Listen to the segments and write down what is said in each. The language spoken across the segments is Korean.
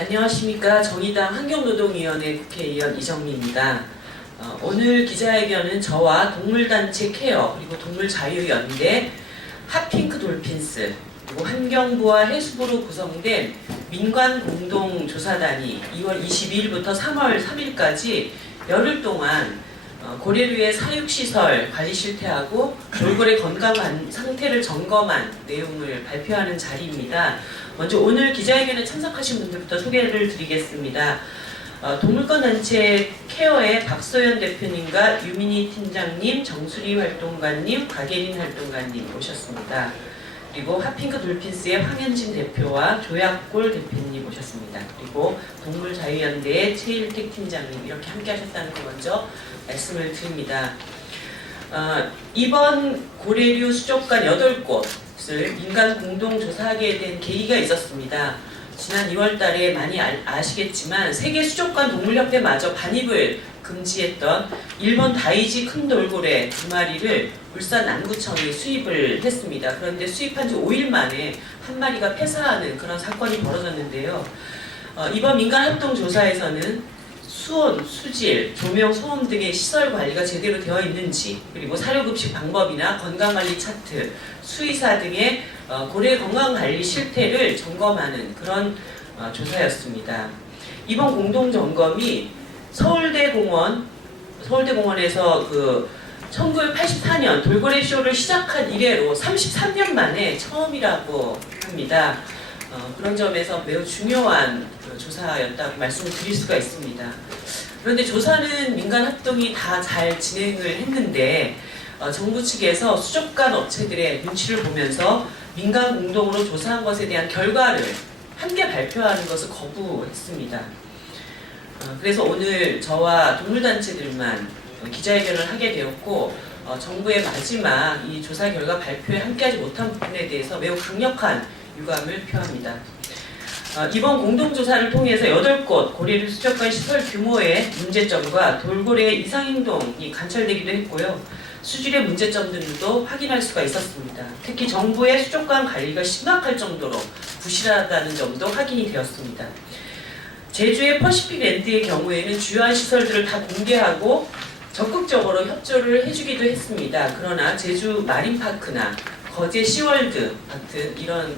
안녕하십니까. 정의당 환경노동위원회 국회의원 이정미입니다. 오늘 기자회견은 저와 동물단체 케어 그리고 동물자유연대, 핫핑크 돌핀스 그리고 환경부와 해수부로 구성된 민관공동조사단이 2월 22일부터 3월 3일까지 열흘 동안 고래류의 사육시설 관리 실태하고 돌고래 건강 상태를 점검한 내용을 발표하는 자리입니다. 먼저 오늘 기자회견에 참석하신 분들부터 소개를 드리겠습니다. 동물권 단체 케어의 박소연 대표님과 유민희 팀장님, 정수리 활동가님, 박예린 활동가님 오셨습니다. 그리고 핫핑크 돌핀스의 황현진 대표와 조약골 대표님 오셨습니다. 그리고 동물자유연대의 최일택 팀장님 이렇게 함께 하셨다는 거 먼저 말씀을 드립니다. 이번 고래류 수족관 8곳을 민간 공동조사하게 된 계기가 있었습니다. 지난 2월 달에 많이 아시겠지만 세계 수족관 동물협회마저 반입을 금지했던 일본 다이지 큰 돌고래 2마리를 울산 남구청이 수입을 했습니다. 그런데 수입한 지 5일 만에 한 마리가 폐사하는 그런 사건이 벌어졌는데요. 이번 민간합동조사에서는 수온, 수질, 조명, 소음 등의 시설 관리가 제대로 되어 있는지, 그리고 사료급식 방법이나 건강관리 차트, 수의사 등의 고래 건강관리 실태를 점검하는 그런 조사였습니다. 이번 공동점검이 서울대공원에서 1984년 돌고래 쇼를 시작한 이래로 33년 만에 처음이라고 합니다. 그런 점에서 매우 중요한 조사였다고 말씀을 드릴 수가 있습니다. 그런데 조사는 민간 합동이 다 잘 진행을 했는데 정부 측에서 수족관 업체들의 눈치를 보면서 민간 공동으로 조사한 것에 대한 결과를 함께 발표하는 것을 거부했습니다. 그래서 오늘 저와 동물단체들만 기자회견을 하게 되었고 정부의 마지막 이 조사 결과 발표에 함께하지 못한 부분에 대해서 매우 강력한 유감을 표합니다. 이번 공동조사를 통해서 8곳 고래류 수족관 시설 규모의 문제점과 돌고래의 이상행동이 관찰되기도 했고요. 수질의 문제점들도 확인할 수가 있었습니다. 특히 정부의 수족관 관리가 심각할 정도로 부실하다는 점도 확인이 되었습니다. 제주의 퍼시픽랜드의 경우에는 주요한 시설들을 다 공개하고 적극적으로 협조를 해주기도 했습니다. 그러나 제주 마린파크나 거제 시월드 같은 이런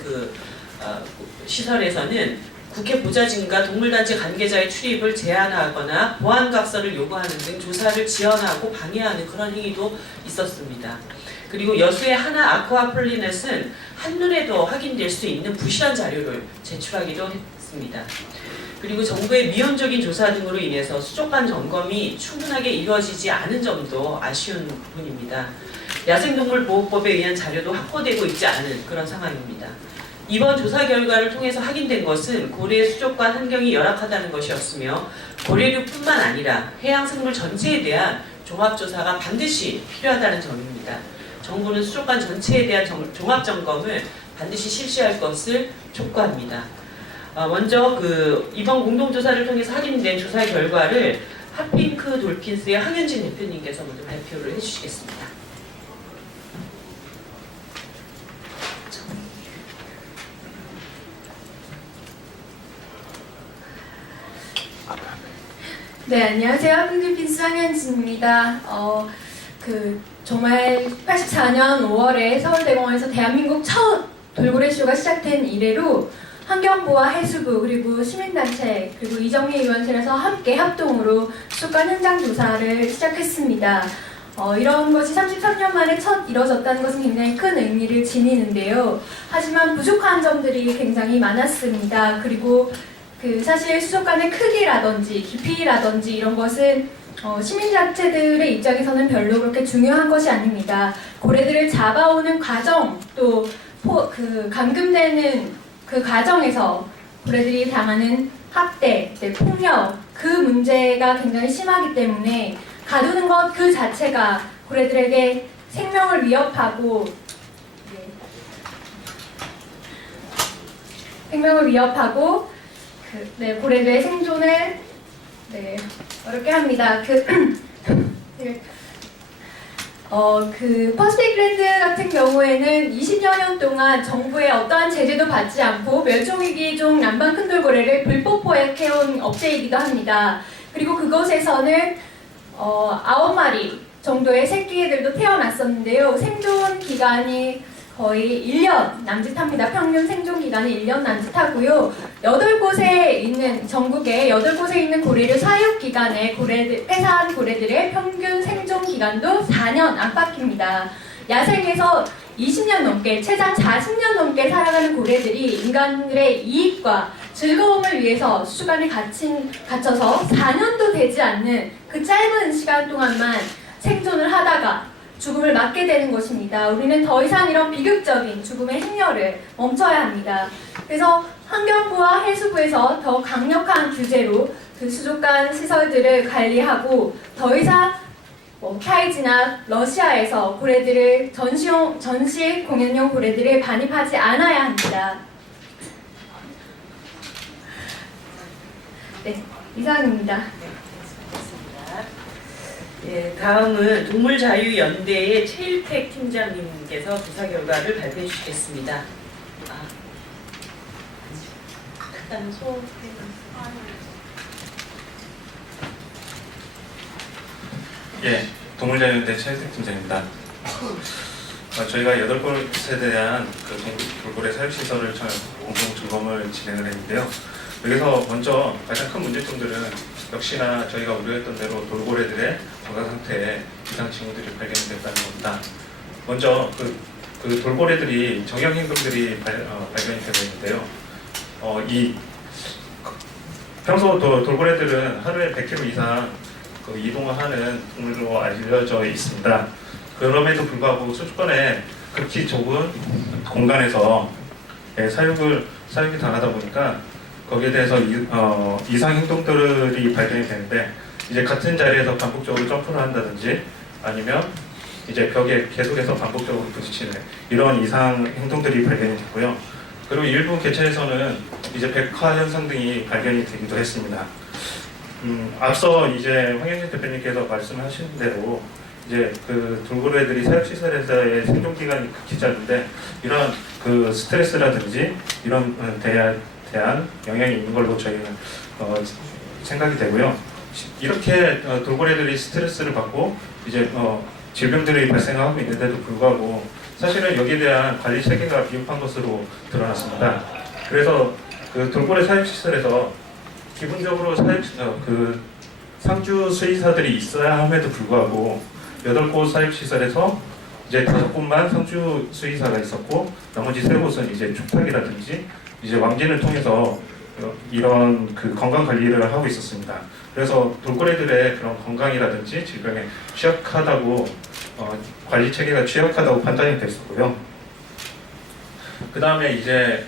시설에서는 국회 보좌진과 동물단체 관계자의 출입을 제한하거나 보안각서를 요구하는 등 조사를 지연하고 방해하는 그런 행위도 있었습니다. 그리고 여수의 하나 아쿠아플리넷은 한눈에도 확인될 수 있는 부실한 자료를 제출하기도 했습니다. 그리고 정부의 미온적인 조사 등으로 인해서 수족관 점검이 충분하게 이루어지지 않은 점도 아쉬운 부분입니다. 야생동물보호법에 의한 자료도 확보되고 있지 않은 그런 상황입니다. 이번 조사 결과를 통해서 확인된 것은 고래 수족관 환경이 열악하다는 것이었으며 고래류뿐만 아니라 해양생물 전체에 대한 종합조사가 반드시 필요하다는 점입니다. 정부는 수족관 전체에 대한 종합점검을 반드시 실시할 것을 촉구합니다. 먼저 이번 공동조사를 통해서 확인된 조사 결과를 핫핑크 돌핀스의 황현진 대표님께서 먼저 발표를 해주시겠습니다. 네, 안녕하세요. 핫핑크 돌핀스 황현진입니다. 정말 84년 5월에 서울대공원에서 대한민국 첫 돌고래 쇼가 시작된 이래로 환경부와 해수부 그리고 시민단체 그리고 이정미 의원실에서 함께 합동으로 수족관 현장 조사를 시작했습니다. 이런 것이 33년 만에 첫 이뤄졌다는 것은 굉장히 큰 의미를 지니는데요. 하지만 부족한 점들이 굉장히 많았습니다. 그리고 사실 수족관의 크기라든지 깊이라든지 이런 것은 시민단체들의 입장에서는 별로 그렇게 중요한 것이 아닙니다. 고래들을 잡아오는 과정 또 감금되는 그 과정에서 고래들이 당하는 학대, 폭력 그 문제가 굉장히 심하기 때문에 가두는 것 그 자체가 고래들에게 생명을 위협하고 고래들의 생존을 어렵게 합니다. 그 퍼시픽랜드 같은 경우에는 20여 년 동안 정부의 어떠한 제재도 받지 않고 멸종위기종 남방 큰 돌고래를 불법 포획해온 업체이기도 합니다. 그리고 그곳에서는 9마리 정도의 새끼들도 태어났었는데요. 생존 기간이 거의 1년 남짓합니다. 평균 생존 기간이 1년 남짓하고요. 8곳에 있는 전국에 8곳에 있는 고래류 사육 기간에 폐사한 고래들의 평균 생존 기간도 4년 안팎입니다. 야생에서 20년 넘게, 최장 40년 넘게 살아가는 고래들이 인간들의 이익과 즐거움을 위해서 수족관에 갇혀서 4년도 되지 않는 그 짧은 시간 동안만 생존을 하다가 죽음을 맞게 되는 것입니다. 우리는 더 이상 이런 비극적인 죽음의 행렬을 멈춰야 합니다. 그래서 환경부와 해수부에서 더 강력한 규제로 그 수족관 시설들을 관리하고 더 이상 타이지나 러시아에서 고래들을 전시 공연용 고래들을 반입하지 않아야 합니다. 네, 이상입니다. 예, 다음은 동물자유연대의 최일택 팀장님께서 조사 결과를 발표해 주시겠습니다. 간단한 소개. 예, 동물자유연대 최일택 팀장입니다. 저희가 8곳에 대한 그 돌고래 사육시설을 공동 점검을 진행을 했는데요. 여기서 먼저 가장 큰 문제점들은 역시나 저희가 우려했던 대로 돌고래들의 건강 상태에 이상 징후들이 발견이 됐다는 겁니다. 먼저 그 돌고래들이 정형 행동들이 발견이 되고 있는데요. 평소 돌고래들은 하루에 100km 이상 이동을 하는 동물로 알려져 있습니다. 그럼에도 불구하고 수족관에 극히 좁은 공간에서 사육이 당하다 보니까 거기에 대해서 이상 행동들이 발견이 되는데, 이제 같은 자리에서 반복적으로 점프를 한다든지 아니면 이제 벽에 계속해서 반복적으로 부딪히는 이런 이상 행동들이 발견이 됐고요. 그리고 일부 개체에서는 이제 백화 현상 등이 발견이 되기도 했습니다. 앞서 이제 황영진 대표님께서 말씀하신 대로 이제 그 돌고래들이 사육시설에서의 생존 기간이 극히 짧은데 이런 그 스트레스라든지 이런 대한 영향이 있는 걸로 저희는 생각이 되고요. 이렇게 돌고래들이 스트레스를 받고 이제 질병들이 발생하고 있는데도 불구하고 사실은 여기에 대한 관리 체계가 미흡한 것으로 드러났습니다. 그래서 그 돌고래 사육시설에서 기본적으로 상주 수의사들이 있어야 함에도 불구하고 8곳 사육시설에서 이제 5곳만 상주 수의사가 있었고 나머지 3곳은 이제 촉탁이라든지 이제 왕진을 통해서 이런 그 건강 관리를 하고 있었습니다. 그래서 돌고래들의 그런 건강이라든지 질병에 취약하다고 관리 체계가 취약하다고 판단이 됐었고요. 그 다음에 이제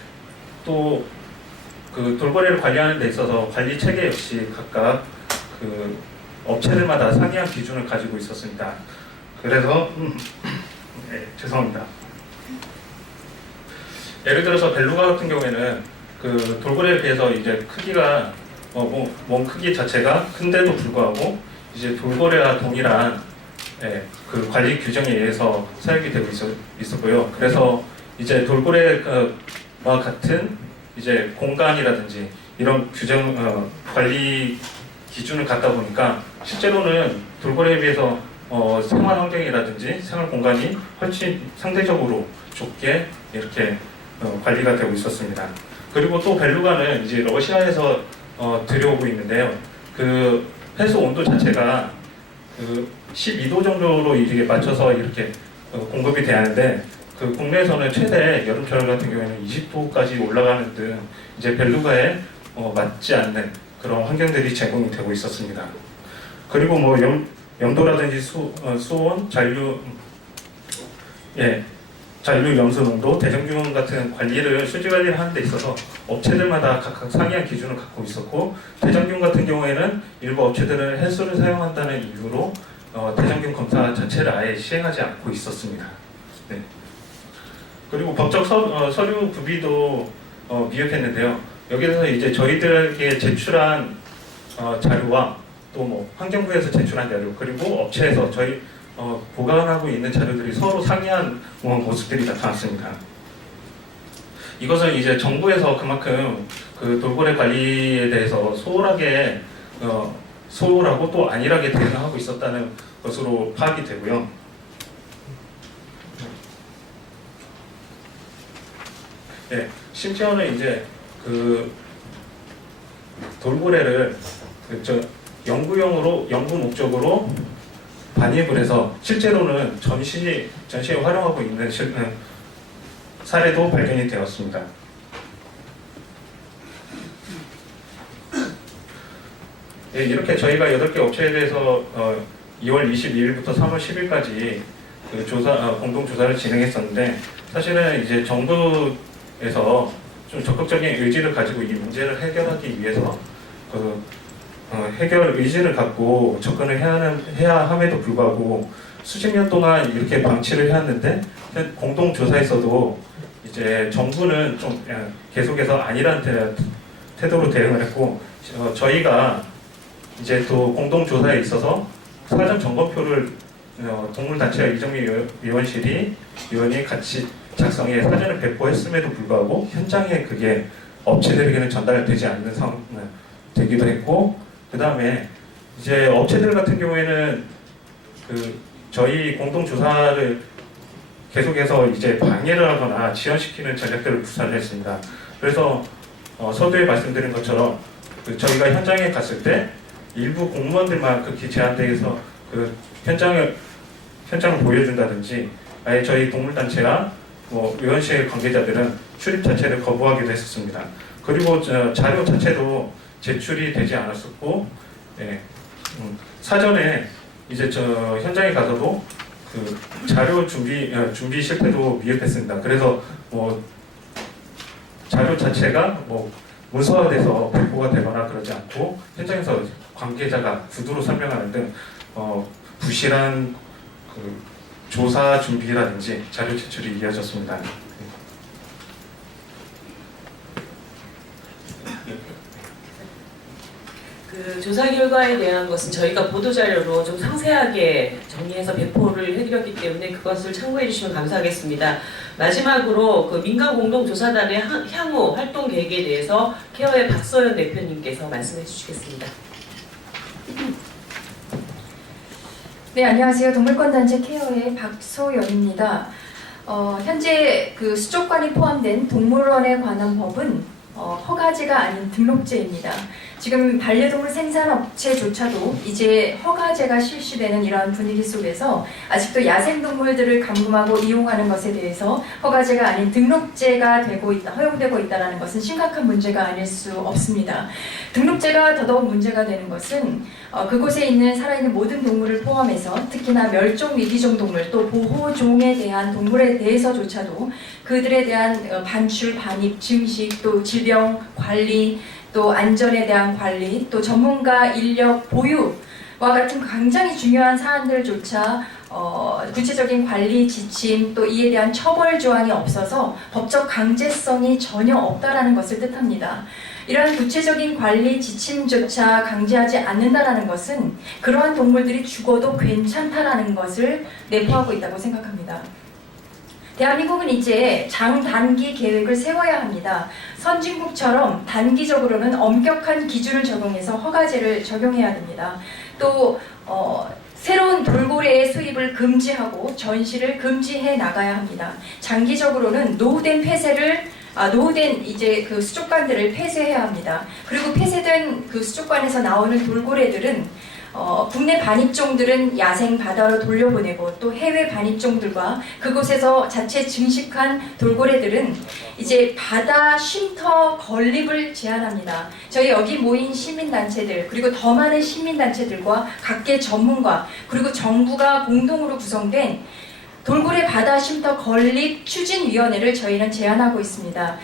또 그 돌고래를 관리하는 데 있어서 관리 체계 역시 각각 그 업체들마다 상이한 기준을 가지고 있었습니다. 그래서 네, 죄송합니다. 예를 들어서 벨루가 같은 경우에는 그 돌고래에 비해서 이제 크기가 몸 크기 자체가 큰데도 불구하고 이제 돌고래와 동일한 그 관리 규정에 의해서 사육이 되고 있었고요. 그래서 이제 돌고래와 같은 이제 공간이라든지 이런 규정 관리 기준을 갖다 보니까 실제로는 돌고래에 비해서 생활 환경이라든지 생활 공간이 훨씬 상대적으로 좁게 이렇게 관리가 되고 있었습니다. 그리고 또 벨루가는 이제 러시아에서 들여오고 있는데요. 그 해수 온도 자체가 그 12도 정도로 이렇게 맞춰서 이렇게 공급이 돼야 하는데 그 국내에서는 최대 여름철 같은 경우에는 20도까지 올라가는 등 이제 벨루가에 맞지 않는 그런 환경들이 제공이 되고 있었습니다. 그리고 뭐 염도라든지 수온, 잔류 염수 농도, 대장균 같은 관리를 수질 관리를 하는 데 있어서 업체들마다 각각 상이한 기준을 갖고 있었고 대장균 같은 경우에는 일부 업체들은 해수를 사용한다는 이유로 대장균 검사 자체를 아예 시행하지 않고 있었습니다. 네. 그리고 법적 서류 구비도 미흡했는데요. 여기서 이제 저희들에게 제출한 자료와 또 뭐 환경부에서 제출한 자료 그리고 업체에서 저희 보관하고 있는 자료들이 서로 상이한 모습들이 나타났습니다. 이것은 이제 정부에서 그만큼 그 돌고래 관리에 대해서 소홀하고 또 안일하게 대응하고 있었다는 것으로 파악이 되고요. 네, 심지어는 이제 그 돌고래를 연구 목적으로 반입을 해서 실제로는 전시에 활용하고 있는 사례도 발견이 되었습니다. 네, 이렇게 저희가 8개 업체에 대해서 2월 22일부터 3월 10일까지 그 공동 조사를 진행했었는데, 사실은 이제 정부에서 좀 적극적인 의지를 가지고 이 문제를 해결하기 위해서 해결 의지를 갖고 접근을 해야 함에도 불구하고 수십 년 동안 이렇게 방치를 해왔는데, 공동 조사에서도 이제 정부는 좀 계속해서 안일한 태도로 대응을 했고, 저희가 이제 또 공동 조사에 있어서 사전 점검표를 동물단체와 이정미 위원이 같이 작성해 사전을 배포했음에도 불구하고 현장에 그게 업체들에게는 전달되지 않는 상황이 되기도 했고, 그 다음에 이제 업체들 같은 경우에는 저희 공동 조사를 계속해서 이제 방해를 하거나 지연시키는 전략들을 구사를 했습니다. 그래서 서두에 말씀드린 것처럼 저희가 현장에 갔을 때 일부 공무원들만 극히 제한돼서 현장을 보여준다든지, 아예 저희 동물단체와 의원실 관계자들은 출입 자체를 거부하기도 했었습니다. 그리고 자료 자체도 제출이 되지 않았었고, 네, 사전에 이제 현장에 가서도 자료 준비 실태도 미흡했습니다. 그래서 자료 자체가 문서화돼서 배포가 되거나 그러지 않고 현장에서 관계자가 구두로 설명하는 등 부실한 조사 준비라든지 자료 제출이 이어졌습니다. 그 조사 결과에 대한 것은 저희가 보도자료로 좀 상세하게 정리해서 배포를 해드렸기 때문에 그것을 참고해 주시면 감사하겠습니다. 마지막으로 그 민간공동조사단의 향후 활동 계획에 대해서 케어의 박소연 대표님께서 말씀해 주시겠습니다. 네, 안녕하세요. 동물권단체 케어의 박소연입니다. 현재 그 수족관이 포함된 동물원에 관한 법은 허가제가 아닌 등록제입니다. 지금 반려동물 생산업체조차도 이제 허가제가 실시되는 이러한 분위기 속에서 아직도 야생동물들을 감금하고 이용하는 것에 대해서 허가제가 아닌 등록제가 허용되고 있다는 것은 심각한 문제가 아닐 수 없습니다. 등록제가 더더욱 문제가 되는 것은 그곳에 있는 살아있는 모든 동물을 포함해서 특히나 멸종 위기종 동물 또 보호종에 대한 동물에 대해서조차도 그들에 대한 반출, 반입, 증식, 또 질병 관리, 또 안전에 대한 관리, 또 전문가 인력 보유와 같은 굉장히 중요한 사안들조차 구체적인 관리 지침 또 이에 대한 처벌 조항이 없어서 법적 강제성이 전혀 없다라는 것을 뜻합니다. 이러한 구체적인 관리 지침조차 강제하지 않는다라는 것은 그러한 동물들이 죽어도 괜찮다라는 것을 내포하고 있다고 생각합니다. 대한민국은 이제 장단기 계획을 세워야 합니다. 선진국처럼 단기적으로는 엄격한 기준을 적용해서 허가제를 적용해야 됩니다. 또 새로운 돌고래의 수입을 금지하고 전시를 금지해 나가야 합니다. 장기적으로는 노후된 이제 그 수족관들을 폐쇄해야 합니다. 그리고 폐쇄된 그 수족관에서 나오는 돌고래들은 국내 반입종들은 야생 바다로 돌려보내고 또 해외 반입종들과 그곳에서 자체 증식한 돌고래들은 이제 바다 쉼터 건립을 제한합니다. 저희 여기 모인 시민단체들 그리고 더 많은 시민단체들과 각계 전문가 그리고 정부가 공동으로 구성된 돌고래 바다 쉼터 건립 추진위원회를 저희는 제안하고 있습니다.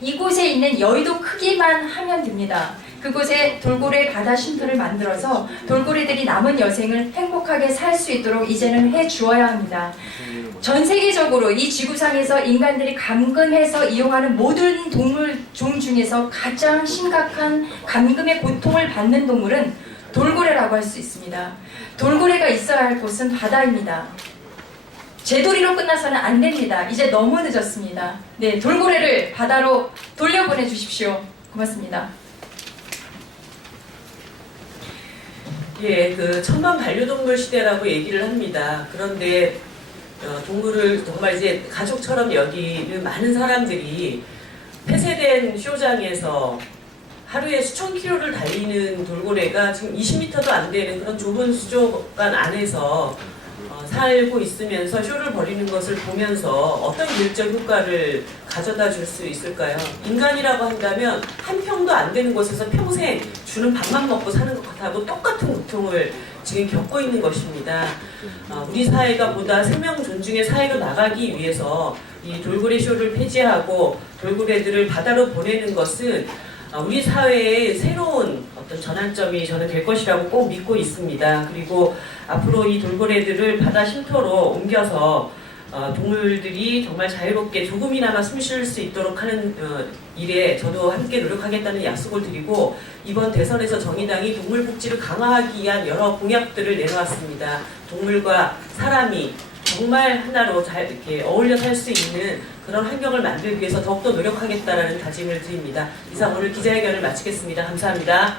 이곳에 있는 여의도 크기만 하면 됩니다. 그곳에 돌고래 바다 쉼터를 만들어서 돌고래들이 남은 여생을 행복하게 살 수 있도록 이제는 해주어야 합니다. 전 세계적으로 이 지구상에서 인간들이 감금해서 이용하는 모든 동물종 중에서 가장 심각한 감금의 고통을 받는 동물은 돌고래라고 할 수 있습니다. 돌고래가 있어야 할 곳은 바다입니다. 제도리로 끝나서는 안 됩니다. 이제 너무 늦었습니다. 네, 돌고래를 바다로 돌려보내 주십시오. 고맙습니다. 예, 그 천만 반려동물 시대라고 얘기를 합니다. 그런데 동물을 정말 이제 가족처럼 여기는 많은 사람들이 폐쇄된 쇼장에서 하루에 수천 킬로를 달리는 돌고래가 지금 20m도 안 되는 그런 좁은 수족관 안에서 살고 있으면서 쇼를 벌이는 것을 보면서 어떤 길적 효과를 가져다 줄 수 있을까요? 인간이라고 한다면 한 평도 안 되는 곳에서 평생 주는 밥만 먹고 사는 것하고 똑같은 고통을 지금 겪고 있는 것입니다. 우리 사회가 보다 생명 존중의 사회로 나가기 위해서 이 돌고래 쇼를 폐지하고 돌고래들을 바다로 보내는 것은 우리 사회의 새로운 어떤 전환점이 저는 될 것이라고 꼭 믿고 있습니다. 그리고 앞으로 이 돌고래들을 바다 쉼터로 옮겨서 동물들이 정말 자유롭게 조금이나마 숨 쉴 수 있도록 하는 일에 저도 함께 노력하겠다는 약속을 드리고, 이번 대선에서 정의당이 동물 복지를 강화하기 위한 여러 공약들을 내놓았습니다. 동물과 사람이 정말 하나로 잘 이렇게 어울려 살 수 있는 그런 환경을 만들기 위해서 더욱더 노력하겠다라는 다짐을 드립니다. 이상 오늘 기자회견을 마치겠습니다. 감사합니다.